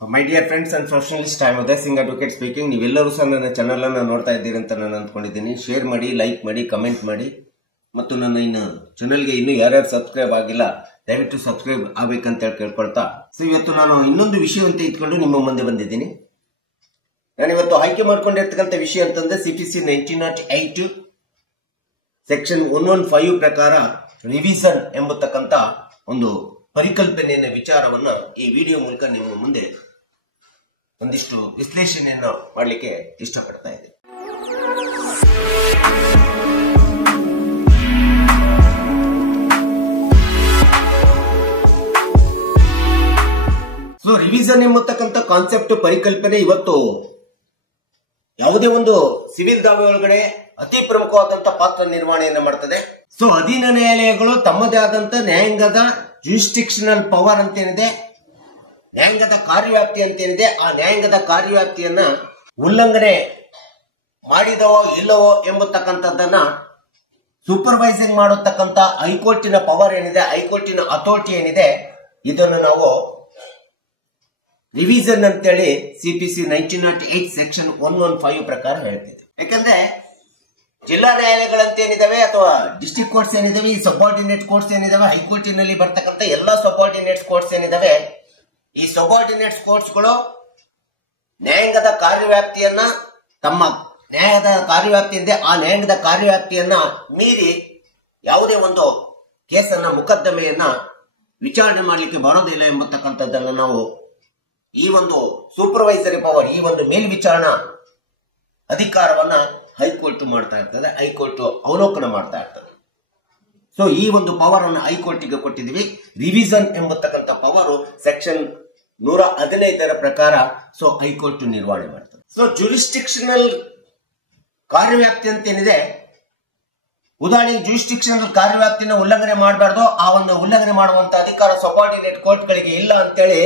My dear friends and professionalist, I am Uday Singh advocate speaking. ನೀವೆಲ್ಲರೂ ಸಹ ನನ್ನ ಚಾನಲ್ ಅನ್ನು ನೋಡ್ತಾ ಇದ್ದೀರಿ ಅಂತ ನಾನು ಅಂದ್ಕೊಂಡಿದ್ದೀನಿ. ಶೇರ್ ಮಾಡಿ, ಲೈಕ್ ಮಾಡಿ, ಕಮೆಂಟ್ ಮಾಡಿ, ಮತ್ತು ನನ್ನ ಚಾನಲ್ಗೆ ಇನ್ನೂ ಯಾರ್ಯಾರು ಸಬ್ಸ್ಕ್ರೈಬ್ ಆಗಿಲ್ಲ ದಯವಿಟ್ಟು ಸಬ್ಸ್ಕ್ರೈಬ್ ಆಗ್ಬೇಕಂತ ಹೇಳಿ ಕೇಳ್ಕೊಳ್ತಾ, ಸೊ ಇವತ್ತು ನಾನು ಇನ್ನೊಂದು ವಿಷಯವಂತ ಇಟ್ಕೊಂಡು ನಿಮ್ಮ ಮುಂದೆ ಬಂದಿದ್ದೀನಿ. ನಾನು ಇವತ್ತು ಆಯ್ಕೆ ಮಾಡ್ಕೊಂಡಿರ್ತಕ್ಕಂಥ ವಿಷಯ ಅಂತಂದ್ರೆ CPC 1908 ಸೆಕ್ಷನ್ 115 ಪ್ರಕಾರ ರಿವಿಷನ್ ಎಂಬತಕ್ಕಂತ ಒಂದು ಪರಿಕಲ್ಪನೆಯ ವಿಚಾರವನ್ನ ಈ ವಿಡಿಯೋ ಮೂಲಕ ನಿಮ್ಮ ಮುಂದೆ ಒಂದಿಷ್ಟು ವಿಶ್ಲೇಷಣೆಯನ್ನು ಮಾಡಲಿಕ್ಕೆ ಇಷ್ಟಪಡ್ತಾ ಇದ್ದೇನೆ. ಸೊ ರಿವಿಷನ್ ಎಂಬತಕ್ಕಂಥ ಕಾನ್ಸೆಪ್ಟ್ ಪರಿಕಲ್ಪನೆ ಇವತ್ತು ಯಾವುದೇ ಒಂದು ಸಿವಿಲ್ ದಾವೆ ಒಳಗಡೆ ಅತಿ ಪ್ರಮುಖವಾದಂತಹ ಪಾತ್ರ ನಿರ್ವಹಣೆಯನ್ನು ಮಾಡ್ತದೆ. ಸೊ ಅಧೀನ ನ್ಯಾಯಾಲಯಗಳು ತಮ್ಮದೇ ಆದಂತ ನ್ಯಾಯಾಂಗದ ಜುರಿಸ್ಡಿಕ್ಷನಲ್ ಪವರ್ ಅಂತೇನಿದೆ, ನ್ಯಾಯಾಂಗದ ಕಾರ್ಯವ್ಯಾಪ್ತಿ ಅಂತೇನಿದೆ, ಆ ನ್ಯಾಯಾಂಗದ ಕಾರ್ಯವ್ಯಾಪ್ತಿಯನ್ನ ಉಲ್ಲಂಘನೆ ಮಾಡಿದವೋ ಇಲ್ಲವೋ ಎಂಬತಕ್ಕಂಥದ್ದನ್ನ ಸೂಪರ್ವೈಸಿಂಗ್ ಮಾಡತಕ್ಕಂತ ಹೈಕೋರ್ಟಿನ ಪವರ್ ಏನಿದೆ, ಹೈಕೋರ್ಟಿನ ಅಥಾರಿಟಿ ಏನಿದೆ, ಇದನ್ನು ನಾವು ರಿವಿಷನ್ ಅಂತೇಳಿ CPC 1908 ಸೆಕ್ಷನ್ 115 ಪ್ರಕಾರ ಹೇಳ್ತಿದೆ. ಯಾಕಂದ್ರೆ ಜಿಲ್ಲಾ ನ್ಯಾಯಾಲಯಗಳಂತೇನಿದಾವೆ ಅಥವಾ ಡಿಸ್ಟ್ರಿಕ್ಟ್ ಕೋರ್ಟ್ಸ್ ಏನಿದಾವೆ, ಈ ಸಬಾರ್ಡಿನೇಟ್ ಕೋರ್ಟ್ಸ್ ಏನಿದಾವೆ, ಹೈಕೋರ್ಟಿನಲ್ಲಿ ಬರ್ತಕ್ಕಂಥ ಎಲ್ಲಾ ಸಬಾರ್ಡಿನೇಟ್ ಕೋರ್ಟ್ಸ್ ಏನಿದಾವೆ, ಈ ಸಬಾರ್ಡಿನೇಟ್ ಕೋರ್ಟ್ಸ್ಗಳು ನ್ಯಾಯಾಂಗದ ಕಾರ್ಯವ್ಯಾಪ್ತಿಯನ್ನ ತಮ್ಮ ನ್ಯಾಯದ ಕಾರ್ಯವ್ಯಾಪ್ತಿ ಇದೆ, ಆ ನ್ಯಾಯಾಂಗದ ಕಾರ್ಯವ್ಯಾಪ್ತಿಯನ್ನ ಮೀರಿ ಯಾವುದೇ ಒಂದು ಕೇಸನ್ನ ಮೊಕದ್ದಮೆಯನ್ನ ವಿಚಾರಣೆ ಮಾಡಲಿಕ್ಕೆ ಬರೋದಿಲ್ಲ ಎಂಬತಕ್ಕಂಥದ್ದನ್ನ ನಾವು ಈ ಒಂದು ಸೂಪರ್ವೈಸರಿ ಪವರ್, ಈ ಒಂದು ಮೇಲ್ವಿಚಾರಣಾ ಅಧಿಕಾರವನ್ನ ಹೈಕೋರ್ಟ್ ಮಾಡ್ತಾ ಇರ್ತದೆ, ಹೈಕೋರ್ಟ್ ಅವಲೋಕನ ಮಾಡ್ತಾ ಇರ್ತದೆ. ಸೊ ಈ ಒಂದು ಪವರ್ ಅನ್ನು ಹೈಕೋರ್ಟಿಗೆ ಕೊಟ್ಟಿದ್ದೀವಿ. ರಿವಿಷನ್ ಎಂಬತಕ್ಕಂಥ ಪವರ್ ಸೆಕ್ಷನ್ 115 ಪ್ರಕಾರ ಸೊ ಹೈಕೋರ್ಟ್ ನಿರ್ವಹಣೆ ಮಾಡ್ತದೆ. ಸೊ ಜುರಿಸ್ಡಿಕ್ಷನಲ್ ಕಾರ್ಯವ್ಯಾಪ್ತಿ ಅಂತ ಏನಿದೆ, ಉದಾಹರಣೆಗೆ ಜುರಿಸ್ಡಿಕ್ಷನಲ್ ಕಾರ್ಯವ್ಯಾಪ್ತಿನ ಉಲ್ಲಂಘನೆ ಮಾಡಬಾರ್ದು, ಆ ಒಂದು ಉಲ್ಲಂಘನೆ ಮಾಡುವಂತ ಅಧಿಕಾರ ಸಬಾರ್ಡಿನೇಟ್ ಕೋರ್ಟ್ಗಳಿಗೆ ಇಲ್ಲ ಅಂತೇಳಿ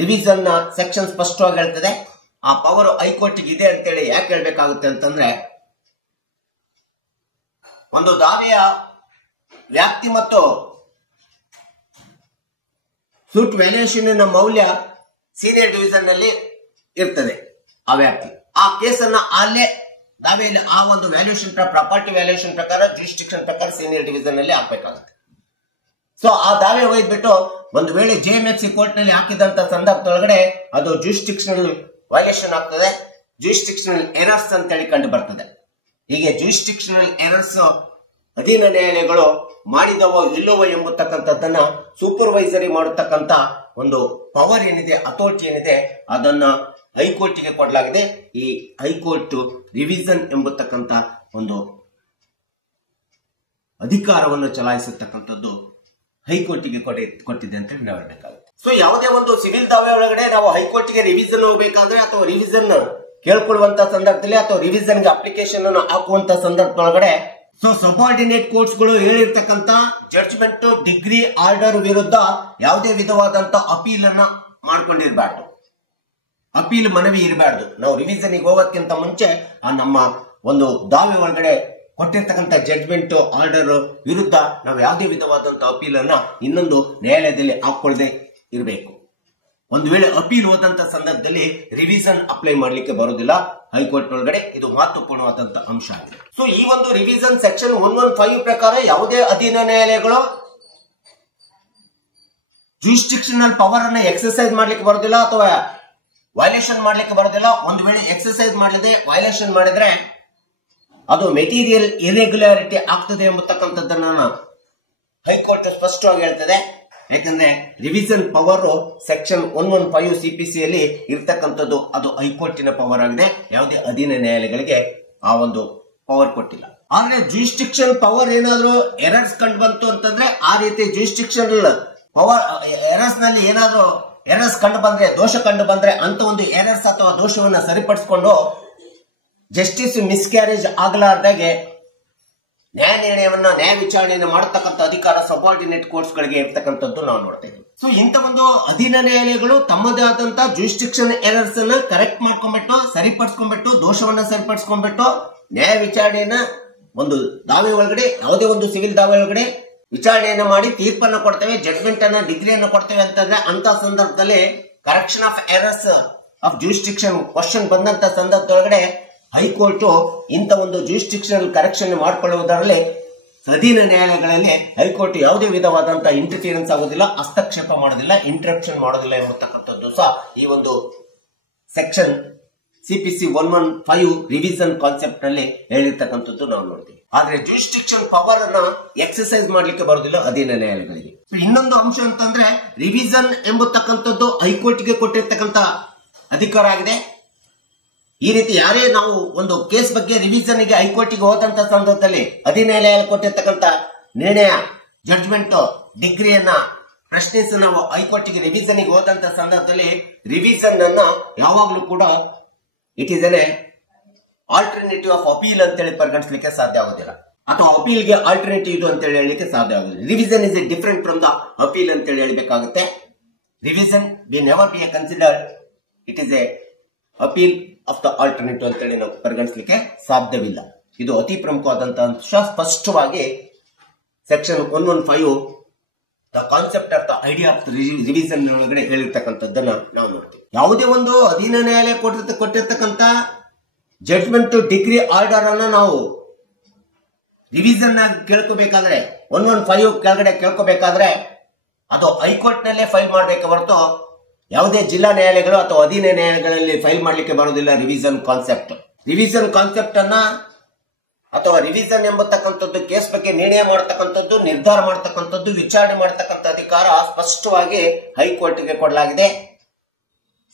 ರಿವಿಷನ್ ನ ಸೆಕ್ಷನ್ ಸ್ಪಷ್ಟವಾಗಿ ಹೇಳ್ತದೆ. ಆ ಪವರ್ ಹೈಕೋರ್ಟ್ಗೆ ಇದೆ ಅಂತೇಳಿ ಯಾಕೆ ಹೇಳ್ಬೇಕಾಗುತ್ತೆ ಅಂತಂದ್ರೆ, ಒಂದು ದಾವೆಯ ವ್ಯಾಪ್ತಿ ಮತ್ತು ಸೂಟ್ ವ್ಯಾಲ್ಯೂಯೇಷನ್ ಮೌಲ್ಯ ಸೀನಿಯರ್ ಡಿವಿಷನ್ ನಲ್ಲಿ ಇರ್ತದೆ. ಆ ವ್ಯಾಪ್ತಿ ಆ ಕೇಸನ್ನ ಅಲ್ಲೇ ದಾವೆಯಲ್ಲಿ ಆ ಒಂದು ವ್ಯಾಲ್ಯೂಯೇಷನ್ ಪ್ರಾಪರ್ಟಿ ವ್ಯಾಲ್ಯೂಯೇಷನ್ ಪ್ರಕಾರ ಜುರಿಸ್ಡಿಕ್ಷನ್ ಪ್ರಕಾರ ಸೀನಿಯರ್ ಡಿವಿಷನ್ ನಲ್ಲಿ ಹಾಕಬೇಕಾಗುತ್ತೆ. ಸೊ ಆ ದಾವೆ ಒಯ್ದ್ಬಿಟ್ಟು ಒಂದು ವೇಳೆ JMFC ಕೋರ್ಟ್ ನಲ್ಲಿ ಹಾಕಿದಂತ ಸಂದರ್ಭದೊಳಗಡೆ ಅದು ಜುರಿಸ್ಡಿಕ್ಷನಲ್ ವೈಲೇಷನ್ ಆಗ್ತದೆ, ಜುರಿಸ್ಡಿಕ್ಷನಲ್ ಎರರ್ಸ್ ಅಂತೇಳಿ ಕಂಡು ಬರ್ತದೆ. ಹೀಗೆ ಜುರಿಸ್ಡಿಕ್ಷನಲ್ ಎರರ್ಸ್ ಅಧೀನ ನ್ಯಾಯಾಲಯಗಳು ಮಾಡಿದವೋ ಇಲ್ಲವೋ ಎಂಬತಕ್ಕಂಥದ್ದನ್ನ ಸೂಪರ್ವೈಸರಿ ಮಾಡತಕ್ಕಂತ ಒಂದು ಪವರ್ ಏನಿದೆ, ಅಥಾರಿಟಿ ಏನಿದೆ, ಅದನ್ನ ಹೈಕೋರ್ಟಿಗೆ ಕೊಡಲಾಗಿದೆ. ಈ ಹೈಕೋರ್ಟ್ ರಿವಿಷನ್ ಎಂಬತಕ್ಕಂತ ಒಂದು ಅಧಿಕಾರವನ್ನು ಚಲಾಯಿಸತಕ್ಕಂಥದ್ದು ಹೈಕೋರ್ಟಿಗೆ ಕೊಟ್ಟಿದೆ ಅಂತ ನಾವು ಹೇಳಬೇಕಾಗುತ್ತೆ. ಸೊ ಯಾವುದೇ ಒಂದು ಸಿವಿಲ್ ದಾವೆ ಒಳಗಡೆ ನಾವು ಹೈಕೋರ್ಟ್ಗೆ ರಿವಿಷನ್ ಹೋಗಬೇಕಾದ್ರೆ ಅಥವಾ ರಿವಿಷನ್ ಕೇಳ್ಕೊಳ್ಳುವಂತ ಸಂದರ್ಭದಲ್ಲಿ ಅಥವಾ ರಿವಿಷನ್ಗೆ ಅಪ್ಲಿಕೇಶನ್ ಅನ್ನು ಹಾಕುವಂತ ಸಂದರ್ಭದೊಳಗಡೆ ಸೊ ಸಬಾರ್ಡಿನೇಟ್ ಕೋರ್ಟ್ಸ್ ಗಳು ಹೇಳಿರ್ತಕ್ಕಂತ ಜಡ್ಜ್ಮೆಂಟ್ ಡಿಗ್ರಿ ಆರ್ಡರ್ ವಿರುದ್ಧ ಯಾವುದೇ ವಿಧವಾದಂತ ಅಪೀಲ್ ಅನ್ನ ಮಾಡ್ಕೊಂಡಿರಬಾರ್ದು, ಅಪೀಲ್ ಮನವಿ ಇರಬಾರ್ದು. ನಾವು ರಿವಿಷನ್ ಹೋಗೋದಕ್ಕಿಂತ ಮುಂಚೆ ಆ ನಮ್ಮ ಒಂದು ದಾವೆ ಒಳಗಡೆ ಕೊಟ್ಟಿರ್ತಕ್ಕಂಥ ಜಡ್ಜ್ಮೆಂಟ್ ಆರ್ಡರ್ ವಿರುದ್ಧ ನಾವು ಯಾವುದೇ ವಿಧವಾದಂತಹ ಅಪೀಲ್ ಅನ್ನ ಇನ್ನೊಂದು ನ್ಯಾಯಾಲಯದಲ್ಲಿ ಹಾಕೊಳ್ಳದೆ ಇರಬೇಕು. ಒಂದು ವೇಳೆ ಅಪೀಲ್ ಹೋದಂತ ಸಂದರ್ಭದಲ್ಲಿ ರಿವಿಷನ್ ಅಪ್ಲೈ ಮಾಡಲಿಕ್ಕೆ ಬರೋದಿಲ್ಲ ಹೈಕೋರ್ಟ್ ಒಳಗಡೆ. ಇದು ಮಹತ್ವಪೂರ್ಣವಾದಂತಹ ಅಂಶ ಆಗಿದೆ. ಸೊ ಈ ಒಂದು ರಿವಿಷನ್ ಸೆಕ್ಷನ್ 115 ಪ್ರಕಾರ ಯಾವುದೇ ಅಧೀನ ನ್ಯಾಯಾಲಯಗಳು ಜುರಿಸ್ಡಿಕ್ಷನಲ್ ಪವರ್ ಅನ್ನ ಎಕ್ಸರ್ಸೈಸ್ ಮಾಡ್ಲಿಕ್ಕೆ ಬರೋದಿಲ್ಲ ಅಥವಾ ವೈಲೇಷನ್ ಮಾಡ್ಲಿಕ್ಕೆ ಬರೋದಿಲ್ಲ. ಒಂದು ವೇಳೆ ಎಕ್ಸರ್ಸೈಸ್ ಮಾಡಲಿದೆ ವೈಲೇಷನ್ ಮಾಡಿದ್ರೆ ಅದು ಮೆಟೀರಿಯಲ್ ಇರೆಗ್ಯುಲಾರಿಟಿ ಆಗ್ತದೆ ಎಂಬತಕ್ಕಂಥದ್ದನ್ನ ಹೈಕೋರ್ಟ್ ಸ್ಪಷ್ಟವಾಗಿ ಹೇಳ್ತದೆ. ಯಾಕಂದ್ರೆ ರಿವಿಷನ್ ಪವರ್ ಸೆಕ್ಷನ್ 115 CPC ಯಲ್ಲಿ ಇರ್ತಕ್ಕಂಥದ್ದು ಅದು ಹೈಕೋರ್ಟಿನ ಪವರ್ ಆಗಿದೆ, ಯಾವುದೇ ಅಧೀನ ನ್ಯಾಯಾಲಯಗಳಿಗೆ ಆ ಒಂದು ಪವರ್ ಕೊಟ್ಟಿಲ್ಲ. ಆದ್ರೆ ಜುರಿಸ್ಡಿಕ್ಷನ್ ಪವರ್ ಏನಾದ್ರೂ ಎರರ್ಸ್ ಕಂಡು ಬಂತು ಅಂತಂದ್ರೆ, ಆ ರೀತಿ ಜುರಿಸ್ಡಿಕ್ಷನಲ್ ಪವರ್ ಎರರ್ಸ್ ನಲ್ಲಿ ಏನಾದ್ರೂ ಎರರ್ಸ್ ಕಂಡು ಬಂದ್ರೆ, ದೋಷ ಕಂಡು ಬಂದ್ರೆ, ಅಂತ ಒಂದು ಎರರ್ಸ್ ಅಥವಾ ದೋಷವನ್ನ ಸರಿಪಡಿಸಿಕೊಂಡು ಜಸ್ಟಿಸ್ ಮಿಸ್ಕ್ಯಾರೇಜ್ ಆಗಲಾರ್ದಾಗೆ ನ್ಯಾಯ ನಿರ್ಣಯವನ್ನ, ನ್ಯಾಯ ವಿಚಾರಣೆಯನ್ನು ಮಾಡತಕ್ಕಂಥ ಅಧಿಕಾರ ಸಬಾರ್ಡಿನೇಟ್ ಕೋರ್ಟ್ಸ್ ಗಳಿಗೆ ಇರ್ತಕ್ಕಂಥದ್ದು ನಾವು ನೋಡ್ತಾ ಇದ್ದೀವಿ. ಸೊ ಇಂಥ ಒಂದು ಅಧೀನ ನ್ಯಾಯಾಲಯಗಳು ತಮ್ಮದೇ ಆದಂತ ಜುರಿಸ್ಡಿಕ್ಷನ್ ಎರರ್ಸ್ ಅನ್ನ ಕರೆಕ್ಟ್ ಮಾಡ್ಕೊಂಡ್ಬಿಟ್ಟು, ಸರಿಪಡಿಸ್ಕೊಂಡ್ಬಿಟ್ಟು, ದೋಷವನ್ನ ಸರಿಪಡಿಸ್ಕೊಂಡ್ಬಿಟ್ಟು ನ್ಯಾಯ ವಿಚಾರಣೆಯನ್ನ ಒಂದು ದಾವೆ ಒಳಗಡೆ, ಯಾವುದೇ ಒಂದು ಸಿವಿಲ್ ದಾವೆ ಒಳಗಡೆ ವಿಚಾರಣೆಯನ್ನು ಮಾಡಿ ತೀರ್ಪನ್ನು ಕೊಡ್ತೇವೆ, ಜಡ್ಜ್ಮೆಂಟ್ ಅನ್ನ ಡಿಗ್ರಿಯನ್ನು ಕೊಡ್ತೇವೆ ಅಂತಂದ್ರೆ ಅಂತ ಸಂದರ್ಭದಲ್ಲಿ correction of errors of jurisdiction question ಬಂದಂತ ಸಂದರ್ಭದೊಳಗಡೆ ಹೈಕೋರ್ಟ್ ಇಂಥ ಒಂದು ಜೂರಿಸ್ಡಿಕ್ಷನಲ್ ಕರೆಕ್ಷನ್ ಮಾಡಿಕೊಳ್ಳುವುದರಲ್ಲಿ ಅಧೀನ ನ್ಯಾಯಾಲಯಗಳಲ್ಲಿ ಹೈಕೋರ್ಟ್ ಯಾವುದೇ ವಿಧವಾದಂತಹ ಇಂಟರ್ಫಿಯರೆನ್ಸ್ ಆಗೋದಿಲ್ಲ, ಹಸ್ತಕ್ಷೇಪ ಮಾಡೋದಿಲ್ಲ, ಇಂಟರಪ್ಷನ್ ಮಾಡೋದಿಲ್ಲ ಎಂಬತಕ್ಕಂಥದ್ದು ಸಹ ಈ ಒಂದು ಸೆಕ್ಷನ್ ಸಿಪಿಸಿ 115 ರಿವಿಷನ್ ಕಾನ್ಸೆಪ್ಟ್ ನಲ್ಲಿ ಹೇಳಿರ್ತಕ್ಕಂಥದ್ದು ನಾವು ನೋಡ್ತೀವಿ. ಆದ್ರೆ ಜೂರಿಸ್ಡಿಕ್ಷನ್ ಪವರ್ ಅನ್ನ ಎಕ್ಸರ್ಸೈಸ್ ಮಾಡ್ಲಿಕ್ಕೆ ಬರೋದಿಲ್ಲ ಅಧೀನ ನ್ಯಾಯಾಲಯಗಳಿಗೆ. ಇನ್ನೊಂದು ಅಂಶ ಅಂತಂದ್ರೆ ರಿವಿಷನ್ ಎಂಬತಕ್ಕಂಥದ್ದು ಹೈಕೋರ್ಟ್ಗೆ ಕೊಟ್ಟಿರ್ತಕ್ಕಂಥ ಅಧಿಕಾರ ಆಗಿದೆ. ಈ ರೀತಿ ಯಾರೇ ನಾವು ಒಂದು ಕೇಸ್ ಬಗ್ಗೆ ರಿವಿಷನ್ಗೆ ಹೈಕೋರ್ಟ್ಗೆ ಹೋದಂತ ಸಂದರ್ಭದಲ್ಲಿ ಅಧೀನ ನ್ಯಾಯಾಲಯ ಕೊಟ್ಟಿರ್ತಕ್ಕಂಥ ನಿರ್ಣಯ ಜಡ್ಜ್ಮೆಂಟ್ ಡಿಗ್ರಿಯನ್ನ ಪ್ರಶ್ನಿಸಿ ನಾವು ಹೈಕೋರ್ಟ್ಗೆ ರಿವಿಷನ್ಗೆ ಹೋದಂತ ಸಂದರ್ಭದಲ್ಲಿ ರಿವಿಷನ್ ಅನ್ನ ಯಾವಾಗ್ಲೂ ಕೂಡ it is N alternative of appeal ಅಂತೇಳಿ ಪರಿಗಣಿಸಲಿಕ್ಕೆ ಸಾಧ್ಯ ಆಗೋದಿಲ್ಲ, ಅಥವಾ ಅಪೀಲ್ಗೆ ಆಲ್ಟರ್ನೇಟಿವ್ ಇದು ಅಂತೇಳಿ ಹೇಳಲಿಕ್ಕೆ ಸಾಧ್ಯ ಆಗೋದಿಲ್ಲ. Revision is different from the appeal ಅಂತೇಳಿ ಹೇಳಬೇಕಾಗುತ್ತೆ. Revision we never be considered it is a appeal of the alternative ಅಂತೇಳಿ ನಾವು ಪರಿಗಣಿಸಲಿಕ್ಕೆ ಸಾಧ್ಯವಿಲ್ಲ. ಇದು ಅತಿ ಪ್ರಮುಖವಾದಂತಹ ಅಂಶ. ಸ್ಪಷ್ಟವಾಗಿ section 115 the concept of the idea of revision ಒಳಗಡೆ ಹೇಳಿರ್ತಕ್ಕಂಥದ್ದನ್ನ ನಾವು ನೋಡ್ತೀವಿ. ಯಾವುದೇ ಒಂದು ಅಧೀನ ನ್ಯಾಯಾಲಯ ಕೊಟ್ಟಿರ್ತಕ್ಕಂಥ ಜಡ್ಜ್ಮೆಂಟ್ ಡಿಗ್ರಿ ಆರ್ಡರ್ ಅನ್ನ ನಾವು ರಿವಿಷನ್ ಆಗಿ ಕೇಳ್ಕೋಬೇಕಾದ್ರೆ 115 ಕೆಳಗಡೆ ಕೇಳ್ಕೋಬೇಕಾದ್ರೆ ಅದು ಹೈಕೋರ್ಟ್ ನಲ್ಲೇ ಫೈಲ್ ಮಾಡಬೇಕು ಹೊರತು ಯಾವುದೇ ಜಿಲ್ಲಾ ನ್ಯಾಯಾಲಯಗಳು ಅಥವಾ ಅಧೀನ ನ್ಯಾಯಾಲಯಗಳಲ್ಲಿ ಫೈಲ್ ಮಾಡಲಿಕ್ಕೆ ಬರೋದಿಲ್ಲ. ರಿವಿಷನ್ ಕಾನ್ಸೆಪ್ಟ್ ಅನ್ನ ಅಥವಾ ರಿವಿಷನ್ ಎಂಬತಕ್ಕಂಥದ್ದು ಕೇಸ್ ಬಗ್ಗೆ ನಿರ್ಣಯ ಮಾಡತಕ್ಕಂಥದ್ದು, ನಿರ್ಧಾರ ಮಾಡತಕ್ಕಂಥದ್ದು, ವಿಚಾರಣೆ ಮಾಡತಕ್ಕಂಥ ಅಧಿಕಾರ ಸ್ಪಷ್ಟವಾಗಿ ಹೈಕೋರ್ಟ್ಗೆ ಕೊಡಲಾಗಿದೆ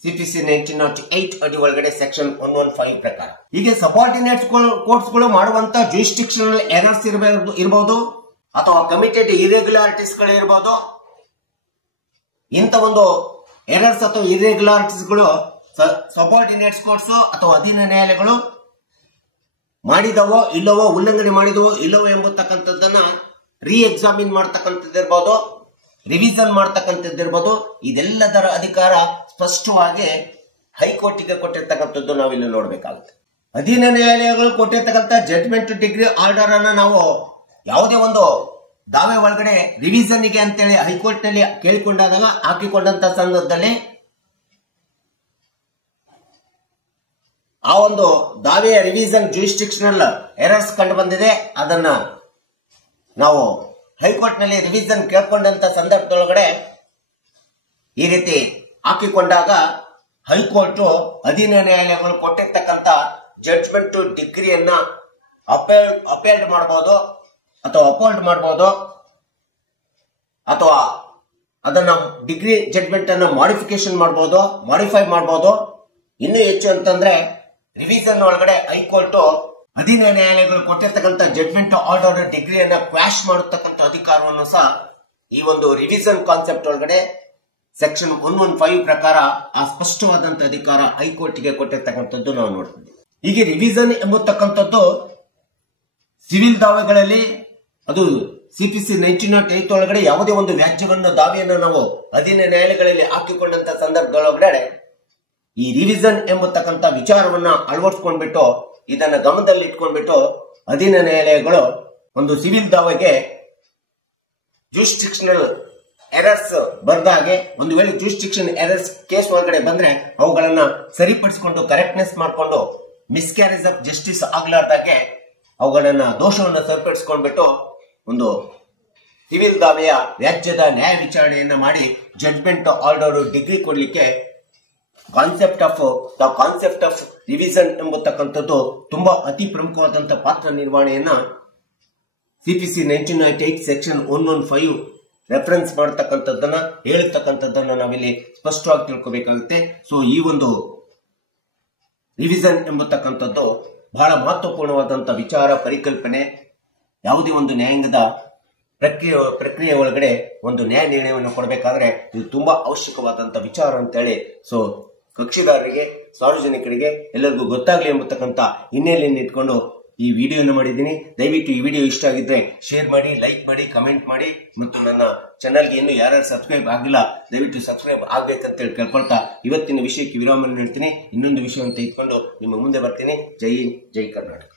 ಸಿಪಿಸಿ 1908 ಅಡಿ ಒಳಗಡೆ ಸೆಕ್ಷನ್ 115 ಪ್ರಕಾರ. ಹೀಗೆ ಸಬಾರ್ಡಿನೇಟ್ ಕೋರ್ಟ್ಸ್ಗಳು ಮಾಡುವಂತ ಜೂರಿಸ್ಡಿಕ್ಷನಲ್ ಎರರ್ಸ್ ಇರಬಹುದು ಅಥವಾ ಕಮಿಟೆಡ್ ಇರೆಗ್ಯುಲಾರಿಟೀಸ್ ಗಳು ಇರಬಹುದು. ಇಂಥ ಒಂದು ಎರರ್ಸ್ ಅಥವಾ ಇರೆಗ್ಯುಲಾರಿಟೀಸ್ಗಳು ಸಬಾರ್ಡಿನೇಟ್ಸ್ ಕೋರ್ಟ್ಸ್ ಅಥವಾ ಅಧೀನ ನ್ಯಾಯಾಲಯಗಳು ಮಾಡಿದವೋ ಇಲ್ಲವೋ, ಉಲ್ಲಂಘನೆ ಮಾಡಿದವೋ ಇಲ್ಲವೋ ಎಂಬತಕ್ಕಂಥದ್ದನ್ನ ರೀ ಎಕ್ಸಾಮಿನ್ ಮಾಡ್ತಕ್ಕಂಥದ್ದಿರ್ಬೋದು, ರಿವಿಷನ್ ಮಾಡ್ತಕ್ಕಂಥದ್ದಿರ್ಬೋದು. ಇದೆಲ್ಲದರ ಅಧಿಕಾರ ಸ್ಪಷ್ಟವಾಗಿ ಹೈಕೋರ್ಟ್ಗೆ ಕೊಟ್ಟಿರ್ತಕ್ಕಂಥದ್ದು ನಾವಿಲ್ಲಿ ನೋಡಬೇಕಾಗುತ್ತೆ. ಅಧೀನ ನ್ಯಾಯಾಲಯಗಳು ಕೊಟ್ಟಿರ್ತಕ್ಕಂಥ ಜಡ್ಜ್ಮೆಂಟ್ ಡಿಗ್ರಿ ಆರ್ಡರ್ ಅನ್ನ ನಾವು ಯಾವುದೇ ಒಂದು ದಾವೆ ಒಳಗಡೆ ರಿವಿಷನ್ಗೆ ಅಂತೇಳಿ ಹೈಕೋರ್ಟ್ ನಲ್ಲಿ ಕೇಳಿಕೊಂಡಾಗ ಹಾಕಿಕೊಂಡಂತ ಸಂದರ್ಭದಲ್ಲಿ ಆ ಒಂದು ದಾವೆಯ ರಿವಿಷನ್ ಜೂರಿಸ್ಡಿಕ್ಷನಲ್ ಎರರ್ಸ್ ಕಂಡು ಬಂದಿದೆ, ಅದನ್ನ ನಾವು ಹೈಕೋರ್ಟ್ ನಲ್ಲಿ ರಿವಿಷನ್ ಕೇಳ್ಕೊಂಡಂತ ಸಂದರ್ಭದೊಳಗಡೆ ಈ ರೀತಿ ಹಾಕಿಕೊಂಡಾಗ ಹೈಕೋರ್ಟ್ ಅಧೀನ ನ್ಯಾಯಾಲಯಗಳು ಕೊಟ್ಟಿರ್ತಕ್ಕಂಥ ಜಡ್ಜ್ಮೆಂಟ್ ಡಿಗ್ರಿಯನ್ನ ಅಪೇಲ್ಡ್ ಮಾಡಬಹುದು ಅಥವಾ ಅಪೋಲ್ಡ್ ಮಾಡಬಹುದು, ಅಥವಾ ಅದನ್ನ ಡಿಗ್ರಿ ಜಡ್ಜ್ಮೆಂಟ್ ಅನ್ನ ಮಾಡಿಫಿಕೇಶನ್ ಮಾಡಬಹುದು, ಮಾಡಿಫೈ ಮಾಡಬಹುದು. ಇನ್ನೂ ಹೆಚ್ಚು ಅಂತಂದ್ರೆ ರಿವಿಷನ್ ಒಳಗಡೆ ಹೈಕೋರ್ಟ್ ಅಧೀನ ನ್ಯಾಯಾಲಯಗಳು ಕೊಟ್ಟಿರ್ತಕ್ಕಂಥ ಜಡ್ಜ್ಮೆಂಟ್ ಆರ್ಡರ್ ಡಿಗ್ರಿಯನ್ನ ಕ್ವಾಶ್ ಮಾಡತಕ್ಕಂಥ ಅಧಿಕಾರವನ್ನು ಸಹ ಈ ಒಂದು ರಿವಿಷನ್ ಕಾನ್ಸೆಪ್ಟ್ ಒಳಗಡೆ ಸೆಕ್ಷನ್ 115 ಪ್ರಕಾರ ಆ ಸ್ಪಷ್ಟವಾದಂತ ಅಧಿಕಾರ ಹೈಕೋರ್ಟ್ಗೆ ಕೊಟ್ಟಿರ್ತಕ್ಕಂಥದ್ದು ನಾವು ನೋಡ್ತೀವಿ. ಹೀಗೆ ರಿವಿಷನ್ ಎಂಬತಕ್ಕಂಥದ್ದು ಸಿವಿಲ್ ದಾವೆಗಳಲ್ಲಿ ಅದು ಸಿಪಿಸಿ 1908 ಒಳಗಡೆ ಯಾವುದೇ ಒಂದು ವ್ಯಾಜ್ಯವನ್ನು ದಾವೆಯನ್ನು ನಾವು ಅಧೀನ ನ್ಯಾಯಾಲಯಗಳಲ್ಲಿ ಹಾಕಿಕೊಂಡಂತ ಸಂದರ್ಭದೊಳಗಡೆ ಈ ರಿವಿಷನ್ ಎಂಬತಕ್ಕಂಥ ವಿಚಾರವನ್ನ ಅಳವಡಿಸ್ಕೊಂಡ್ಬಿಟ್ಟು ಇದನ್ನ ಗಮನದಲ್ಲಿ ಇಟ್ಕೊಂಡ್ಬಿಟ್ಟು ಅಧೀನ ನ್ಯಾಯಾಲಯಗಳು ಒಂದು ಸಿವಿಲ್ ದಾವೆಗೆ ಜೂರಿಸ್ಡಿಕ್ಷನಲ್ ಎರರ್ಸ್ ಬರ್ದಾಗೆ, ಒಂದು ವೇಳೆ ಜೂರಿಸ್ಡಿಕ್ಷನ್ ಎರರ್ಸ್ ಕೇಸ್ ಒಳಗಡೆ ಬಂದ್ರೆ ಅವುಗಳನ್ನ ಸರಿಪಡಿಸಿಕೊಂಡು ಕರೆಕ್ಟ್ನೆಸ್ ಮಾಡಿಕೊಂಡು ಮಿಸ್ಕ್ಯಾರೇಜ್ ಆಫ್ ಜಸ್ಟಿಸ್ ಆಗ್ಲಾರ್ದಾಗೆ ಅವುಗಳನ್ನ ದೋಷವನ್ನು ಸರಿಪಡಿಸಿಕೊಂಡ್ಬಿಟ್ಟು ಒಂದು ಸಿವಿಲ್ ದಾವೆಯ ವ್ಯಾಜ್ಯದ ನ್ಯಾಯ ವಿಚಾರಣೆಯನ್ನ ಮಾಡಿ ಜಡ್ಜ್ಮೆಂಟ್ ಆರ್ಡರ್ ಡಿಗ್ರಿ ಕೊಡ್ಲಿಕ್ಕೆ ಕಾನ್ಸೆಪ್ಟ್ ಆಫ್ ರಿವಿಷನ್ ಎಂಬತಕ್ಕಂಥದ್ದು ತುಂಬಾ ಅತಿ ಪ್ರಮುಖವಾದಂತಹ ಪಾತ್ರ ನಿರ್ವಹಣೆಯನ್ನ ಸಿಪಿಸಿ 1908 ಸೆಕ್ಷನ್ 115 ರೆಫರೆನ್ಸ್ ಮಾಡತಕ್ಕಂಥದ್ದನ್ನ ಹೇಳ್ತಕ್ಕಂಥದ್ದನ್ನ ನಾವಿಲ್ಲಿ ಸ್ಪಷ್ಟವಾಗಿ ತಿಳ್ಕೋಬೇಕಾಗುತ್ತೆ. ಸೊ ಈ ಒಂದು ರಿವಿಷನ್ ಎಂಬತಕ್ಕಂಥದ್ದು ಬಹಳ ಮಹತ್ವಪೂರ್ಣವಾದಂತಹ ವಿಚಾರ, ಪರಿಕಲ್ಪನೆ. ಯಾವುದೇ ಒಂದು ನ್ಯಾಯಾಂಗದ ಪ್ರಕ್ರಿಯೆ ಒಳಗಡೆ ಒಂದು ನ್ಯಾಯ ನಿರ್ಣಯವನ್ನು ಕೊಡಬೇಕಾದ್ರೆ ಇದು ತುಂಬಾ ಅವಶ್ಯಕವಾದಂತಹ ವಿಚಾರ ಅಂತ ಹೇಳಿ ಸೊ ಕಕ್ಷಿದಾರರಿಗೆ, ಸಾರ್ವಜನಿಕರಿಗೆ ಎಲ್ಲರಿಗೂ ಗೊತ್ತಾಗ್ಲಿ ಎಂಬತಕ್ಕಂಥ ಹಿನ್ನೆಲೆಯನ್ನು ಇಟ್ಕೊಂಡು ಈ ವಿಡಿಯೋನ ಮಾಡಿದ್ದೀನಿ. ದಯವಿಟ್ಟು ಈ ವಿಡಿಯೋ ಇಷ್ಟ ಆಗಿದ್ರೆ ಶೇರ್ ಮಾಡಿ, ಲೈಕ್ ಮಾಡಿ, ಕಮೆಂಟ್ ಮಾಡಿ, ಮತ್ತು ನನ್ನ ಚಾನಲ್ಗೆ ಇನ್ನೂ ಯಾರು ಸಬ್ಸ್ಕ್ರೈಬ್ ಆಗಿಲ್ಲ ದಯವಿಟ್ಟು ಸಬ್ಸ್ಕ್ರೈಬ್ ಆಗ್ಬೇಕಂತೇಳಿ ಕೇಳ್ಕೊಳ್ತಾ ಇವತ್ತಿನ ವಿಷಯಕ್ಕೆ ವಿರಾಮ ನೀಡ್ತೀನಿ. ಇನ್ನೊಂದು ವಿಷಯ ಅಂತ ಇಟ್ಕೊಂಡು ನಿಮ್ಮ ಮುಂದೆ ಬರ್ತೀನಿ. ಜೈ ಹಿಂದ್, ಜೈ ಕರ್ನಾಟಕ.